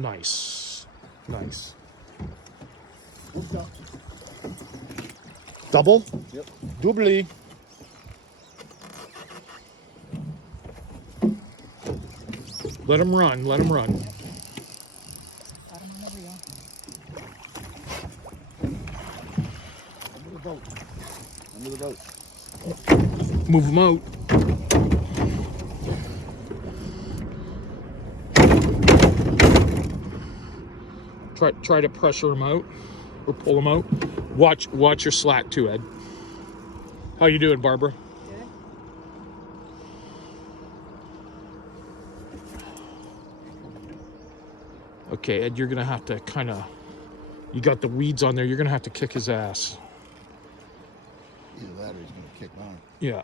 Nice. Nice. Double? Yep. Doubly. Let him run. Let him run. Got him on the reel. Under the boat. Under the boat. Move him out. Try to pressure him out or pull him out. Watch your slack too, Ed. How you doing, Barbara? Good. Okay, Ed, you're gonna have to kind of. You got the weeds on there. You're gonna have to kick his ass. Either that or he's going to kick on. Yeah.